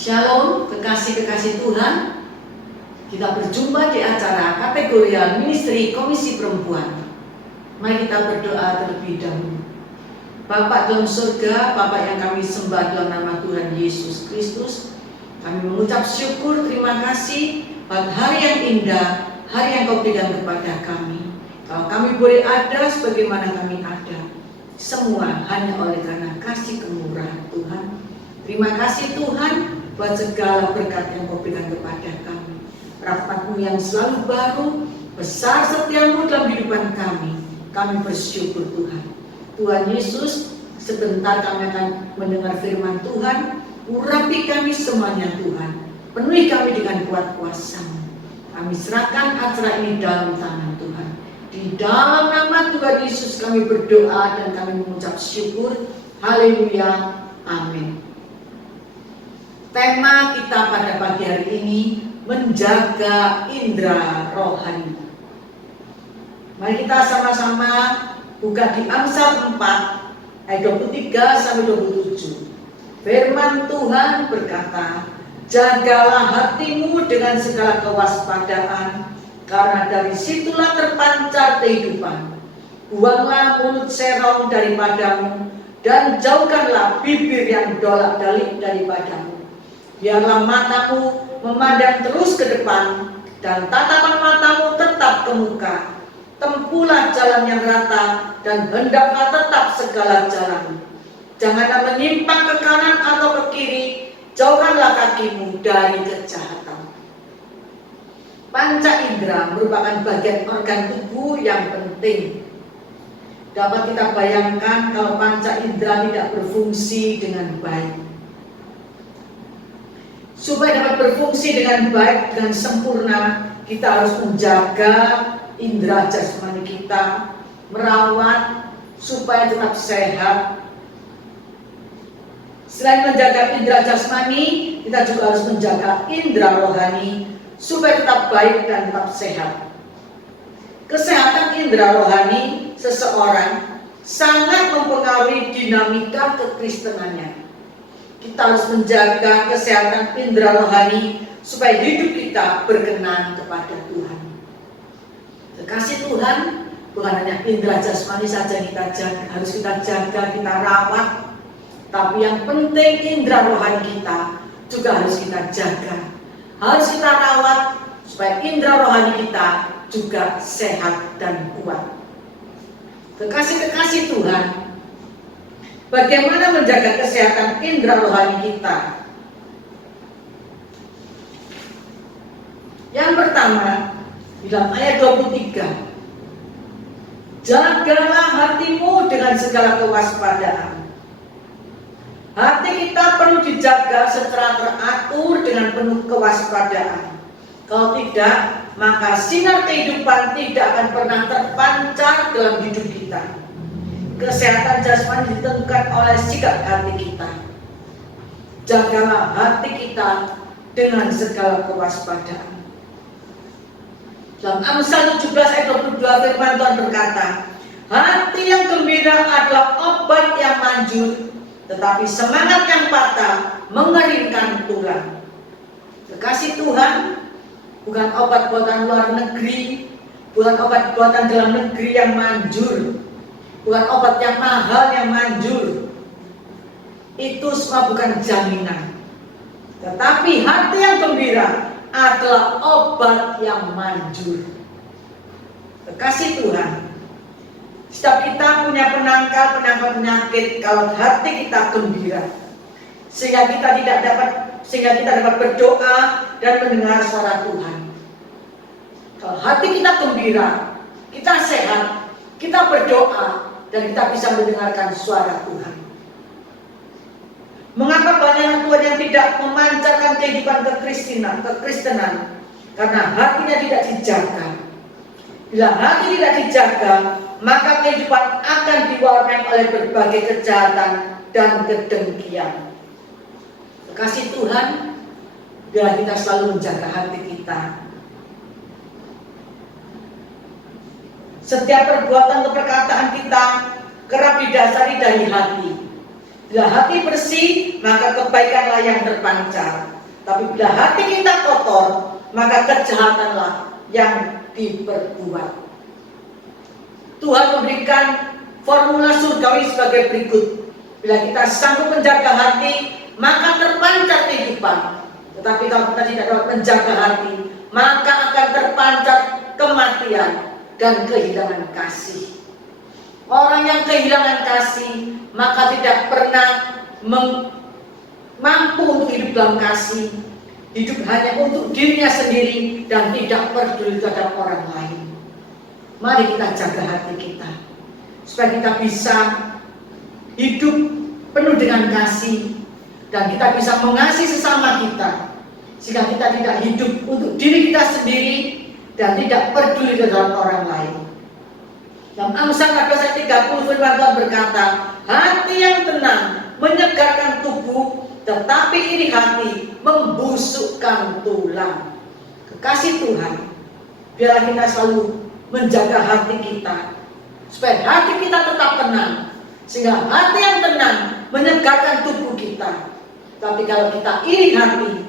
Shalom, kekasih-kekasih Tuhan. Kita berjumpa di acara kategorial Ministry Komisi Perempuan. Mari kita berdoa terlebih dahulu. Bapa dalam surga, Bapa yang kami sembah dalam nama Tuhan Yesus Kristus, kami mengucap syukur, terima kasih pada hari yang indah, hari yang Kau berikan kepada kami. Kalau kami boleh ada sebagaimana kami ada, semua hanya oleh karena kasih kemurahan Tuhan. Terima kasih Tuhan buat segala berkat yang Kau berikan kepada kami. Rahmat-Mu yang selalu baru, besar setiamu dalam kehidupan kami. Kami bersyukur Tuhan. Tuhan Yesus, sebentar kami akan mendengar firman Tuhan. Urapi kami semuanya Tuhan. Penuhi kami dengan kuat kuasa-Mu. Kami serahkan acara ini dalam tangan Tuhan. Di dalam nama Tuhan Yesus kami berdoa dan kami mengucap syukur. Haleluya. Amin. Tema kita pada pagi hari ini, menjaga indera rohani. Mari kita sama-sama buka di Amsal 4 ayat 23 sampai 27. Firman Tuhan berkata, jagalah hatimu dengan segala kewaspadaan, karena dari situlah terpancar kehidupan. Buanglah mulut serong daripadamu, dan jauhkanlah bibir yang dolak-dalik daripadamu. Biarlah matamu memandang terus ke depan, dan tatapan matamu tetap ke muka. Tempuhlah jalan yang rata, dan hendaklah tetap segala jalan. Janganlah menyimpang ke kanan atau ke kiri, jauhkanlah kakimu dari kejahatan. Panca indera merupakan bagian organ tubuh yang penting. Dapat kita bayangkan kalau panca indera tidak berfungsi dengan baik. Supaya dapat berfungsi dengan baik dan sempurna, kita harus menjaga indera jasmani kita, merawat supaya tetap sehat. Selain menjaga indera jasmani, kita juga harus menjaga indera rohani supaya tetap baik dan tetap sehat. Kesehatan indera rohani seseorang sangat mempengaruhi dinamika kekristenannya. Kita harus menjaga kesehatan indera rohani supaya hidup kita berkenan kepada Tuhan. Kekasih Tuhan, bukan hanya indera jasmani saja kita jaga, harus kita jaga, kita rawat. Tapi yang penting indera rohani kita juga harus kita jaga. Harus kita rawat supaya indera rohani kita juga sehat dan kuat. Kekasih-kekasih Tuhan, bagaimana menjaga kesehatan indera rohani kita? Yang pertama, di dalam ayat 23, jagalah hatimu dengan segala kewaspadaan. Hati kita perlu dijaga secara teratur dengan penuh kewaspadaan. Kalau tidak, maka sinar kehidupan tidak akan pernah terpancar dalam hidup kita. Kesehatan jasmani ditentukan oleh sikap hati kita. Jagalah hati kita dengan segala kewaspadaan. Dalam Amsal 17 ayat 22 firman Tuhan berkata, hati yang gembira adalah obat yang manjur, tetapi semangat yang patah mengeringkan tulang. Kekasih Tuhan, bukan obat buatan luar negeri, bukan obat buatan dalam negeri yang manjur, bukan obat yang mahal yang manjur. Itu semua bukan jaminan. Tetapi hati yang gembira adalah obat yang manjur. Kekasih Tuhan, setiap kita punya penangkal penyakit kalau hati kita gembira, sehingga kita dapat berdoa dan mendengar suara Tuhan. Kalau hati kita gembira, kita sehat, kita berdoa, dan kita bisa mendengarkan suara Tuhan. Mengapa banyak Tuhan yang tidak memancarkan kehidupan kekristenan? Karena hatinya tidak dijaga. Bila hati tidak dijaga, maka kehidupan akan diwarnai oleh berbagai kejahatan dan kedengkian. Kekasih Tuhan, biarlah kita selalu menjaga hati kita. Setiap perbuatan atau perkataan kita kerap didasari dari hati. Bila hati bersih, maka kebaikanlah yang terpancar. Tapi bila hati kita kotor, maka kejahatanlah yang diperbuat. Tuhan memberikan formula surgawi sebagai berikut. Bila kita sanggup menjaga hati, maka terpancar kehidupan. Tetapi kalau kita tidak dapat menjaga hati, maka akan terpancar kematian dan kehilangan kasih. Orang yang kehilangan kasih, maka tidak pernah mampu untuk hidup dalam kasih. Hidup hanya untuk dirinya sendiri dan tidak peduli terhadap orang lain. Mari kita jaga hati kita, supaya kita bisa hidup penuh dengan kasih, dan kita bisa mengasihi sesama kita, sehingga kita tidak hidup untuk diri kita sendiri dan tidak peduli terhadap orang lain. Dalam Amsal 12:30 firman Tuhan berkata, hati yang tenang menyegarkan tubuh, tetapi iri hati membusukkan tulang. Kekasih Tuhan, biarlah kita selalu menjaga hati kita, supaya hati kita tetap tenang, sehingga hati yang tenang menyegarkan tubuh kita. Tapi kalau kita iri hati,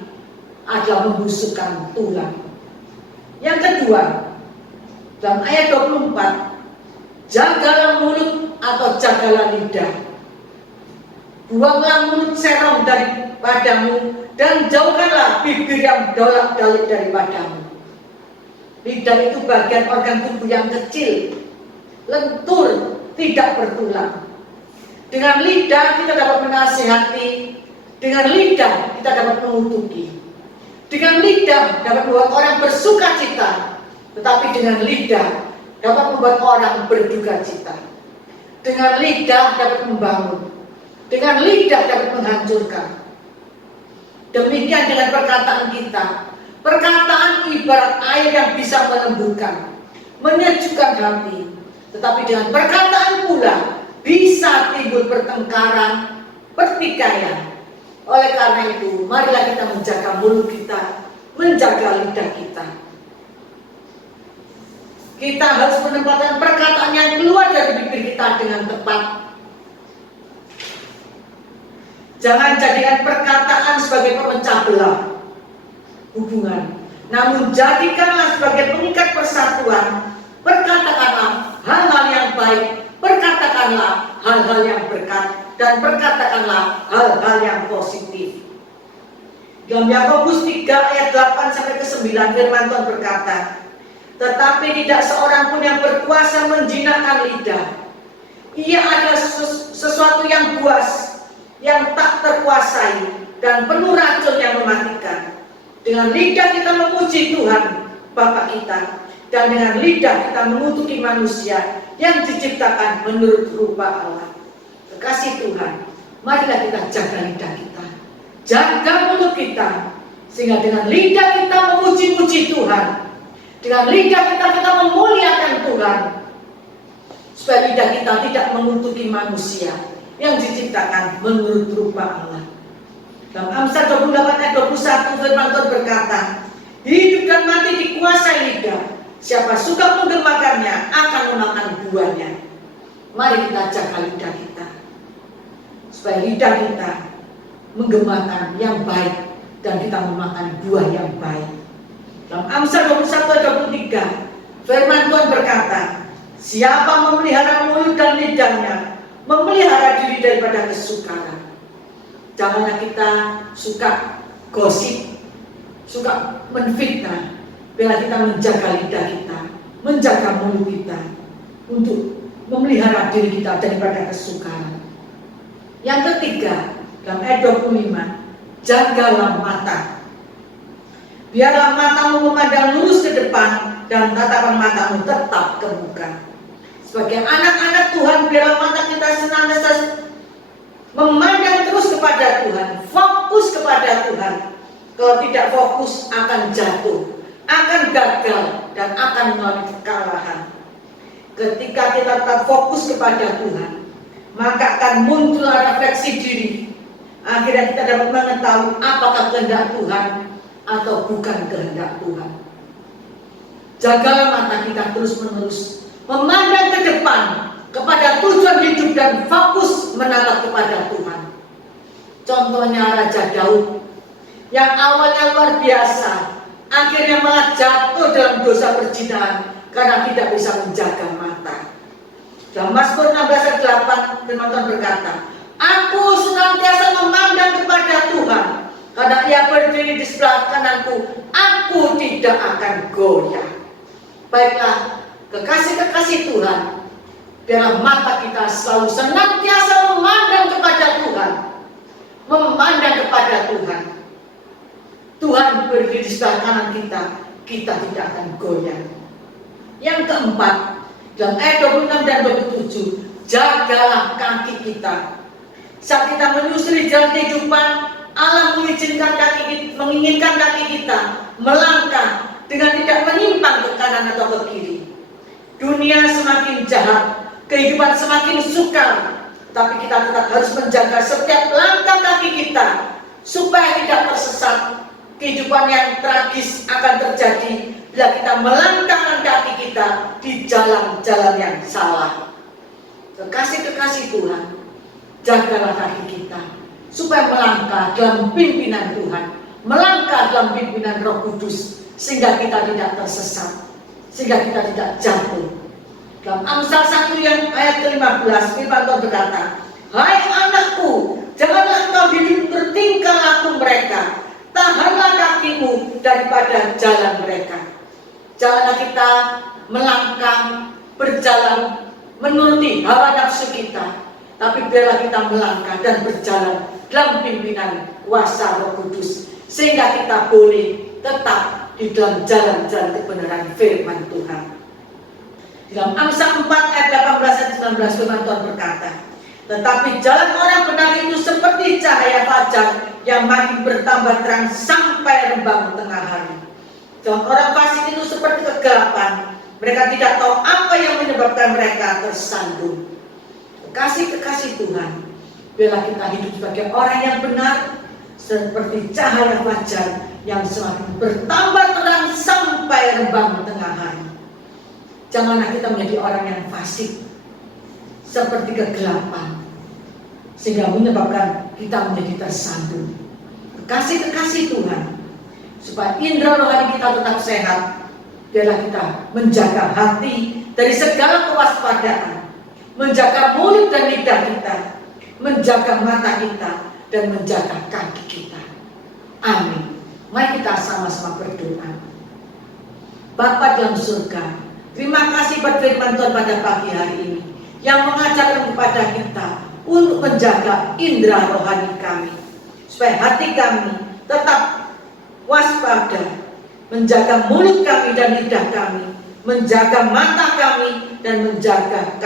adalah membusukkan tulang. Yang kedua, dalam ayat 24, jagalah mulut atau jagalah lidah. Buanglah mulut serong daripadamu, dan jauhkanlah bibir yang dolak-dalik daripadamu. Lidah itu bagian organ tubuh yang kecil, lentur, tidak bertulang. Dengan lidah kita dapat menasihati, dengan lidah kita dapat mengutuki, dengan lidah dapat membuat orang bersuka cita, tetapi dengan lidah dapat membuat orang berduka cita. Dengan lidah dapat membangun, dengan lidah dapat menghancurkan. Demikian dengan perkataan kita. Perkataan ibarat air yang bisa melembutkan, menyejukkan hati. Tetapi dengan perkataan pula bisa timbul pertengkaran, pertikaian. Oleh karena itu, marilah kita menjaga mulut kita, menjaga lidah kita. Kita harus menempatkan perkataan yang keluar dari bibir kita dengan tepat. Jangan jadikan perkataan sebagai pemecah belah hubungan, namun jadikanlah sebagai pengikat persatuan. Perkatakanlah hal-hal yang baik, perkatakanlah hal-hal yang berkat, dan perkatakanlah hal-hal yang positif. Dalam Yakobus 3 ayat 8-9 firman Tuhan berkata, tetapi tidak seorang pun yang berkuasa menjinakkan lidah. Ia adalah sesuatu yang buas, yang tak terkuasai, dan penuh racun yang mematikan. Dengan lidah kita memuji Tuhan Bapa kita, dan dengan lidah kita mengutuki manusia yang diciptakan menurut rupa Allah. Kekasih Tuhan, marilah kita jaga lidah kita, jaga mulut kita, sehingga dengan lidah kita memuji-muji Tuhan, dengan lidah kita memuliakan Tuhan, supaya lidah kita tidak mengutuki manusia yang diciptakan menurut rupa Allah. Dalam Amsal 28 ayat 21 firman Tuhan berkata, hidup dan mati dikuasai lidah, siapa suka menggemakannya akan memakan buahnya. Mari kita jaga lidah kita, supaya lidah kita menggemakan yang baik dan kita memakan buah yang baik. Dalam Amsal 21 ayat 23 firman Tuhan berkata, siapa memelihara mulut dan lidahnya, memelihara diri daripada kesukaran. Janganlah kita suka gosip, suka menfitnah. Bila kita menjaga lidah kita, menjaga mulut kita, untuk memelihara diri kita daripada kesukaran. Yang ketiga, dalam ayat 25, jagalah mata. Biarlah matamu memandang lurus ke depan, dan tatapan matamu tetap ke muka. Sebagai anak-anak Tuhan, biarlah mata kita senantiasa memandang terus kepada Tuhan, fokus kepada Tuhan. Kalau tidak fokus akan jatuh, akan gagal, dan akan mengalami kekalahan. Ketika kita tetap fokus kepada Tuhan, maka akan muncul refleksi diri. Akhirnya kita dapat mengetahui apakah kehendak Tuhan atau bukan kehendak Tuhan. Jagalah mata kita terus-menerus memandang ke depan, kepada tujuan hidup, dan fokus menatap kepada Tuhan. Contohnya Raja Daud yang awalnya luar biasa, akhirnya malah jatuh dalam dosa perzinahan karena tidak bisa menjaga mata. Dalam Mazmur 16 ayat 8 firman Tuhan berkata, aku senantiasa memandang kepada Tuhan, karena Ia berdiri di sebelah kananku, aku tidak akan goyah. Baiklah, kekasih-kekasih Tuhan, biarlah mata kita selalu senantiasa memandang kepada Tuhan. Memandang kepada Tuhan. Tuhan berdiri di sebelah kanan kita, kita tidak akan goyah. Yang keempat, dalam ayat 26 dan 27, jagalah kaki kita. Saat kita menyusuri jalan kehidupan, Allah menginginkan kaki kita melangkah dengan tidak menyimpang ke kanan atau ke kiri. Dunia semakin jahat, kehidupan semakin sukar, tapi kita tetap harus menjaga setiap langkah kaki kita supaya tidak tersesat. Kehidupan yang tragis akan terjadi bila kita melangkahkan kaki kita di jalan-jalan yang salah. Kekasih-kekasih Tuhan, jagalah kaki kita supaya melangkah dalam pimpinan Tuhan, melangkah dalam pimpinan Roh Kudus, sehingga kita tidak tersesat, sehingga kita tidak jatuh. Dalam Amsal 1 yang ayat ke-15, firman Tuhan berkata, hai anakku, janganlah engkau hidup bertingkah laku mereka, tahanlah kakimu daripada jalan mereka. Janganlah kita melangkah, berjalan menuruti hawa nafsu kita, tapi biarlah kita melangkah dan berjalan dalam pimpinan kuasa Roh Kudus, sehingga kita boleh tetap di dalam jalan-jalan kebenaran firman Tuhan. Dalam Amsal 4 ayat 18 dan 19 firman Tuhan berkata, tetapi jalan orang benar itu seperti cahaya fajar yang makin bertambah terang sampai rembang tengah hari. Jalan orang fasik itu seperti kegelapan, mereka tidak tahu apa yang menyebabkan mereka tersandung. Kekasih-kekasih Tuhan, biarlah kita hidup sebagai orang yang benar, seperti cahaya fajar yang semakin bertambah terang sampai rembang tengah hari. Janganlah kita menjadi orang yang fasik, seperti kegelapan, sehingga menyebabkan kita menjadi tersandung. Kekasih-kekasih Tuhan, supaya indera rohani kita tetap sehat, biarlah kita menjaga hati dari segala kewaspadaan, menjaga mulut dan lidah kita, menjaga mata kita, dan menjaga kaki kita. Amin. Mari kita sama-sama berdoa. Bapa dalam surga, terima kasih buat firman Tuhan pada pagi hari ini, yang mengajarkan kepada kita untuk menjaga indera rohani kami, supaya hati kami tetap waspada, menjaga mulut kami dan lidah kami, menjaga mata kami dan menjaga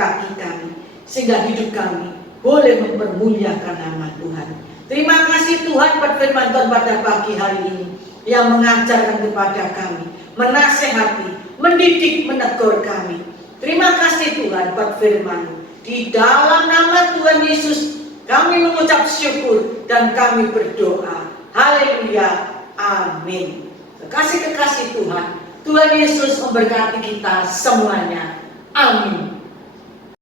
kaki kami, sehingga hidup kami boleh mempermuliakan nama Tuhan. Terima kasih Tuhan buat firman Tuhan pada pagi hari ini, yang mengajarkan kepada kami, menasehati, mendidik, menegur kami. Terima kasih Tuhan buat firman-Mu. Di dalam nama Tuhan Yesus kami mengucap syukur dan kami berdoa. Haleluya. Amin. Kekasih-kekasih Tuhan, Tuhan Yesus memberkati kita semuanya. Amin.